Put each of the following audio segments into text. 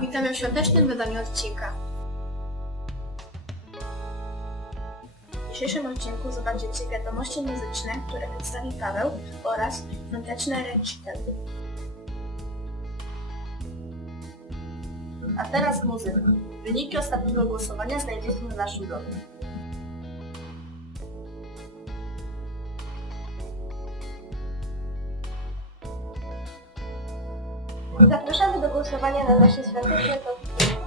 Witamy w świątecznym wydaniu odcinka. W dzisiejszym odcinku zobaczycie wiadomości muzyczne, które przedstawi Paweł oraz świąteczne recital. A teraz muzyka. Wyniki ostatniego głosowania znajdziecie na naszym blogu. Zapraszamy do głosowania na nasze świąteczne topiki.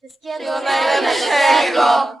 Wszystkiego najlepszego!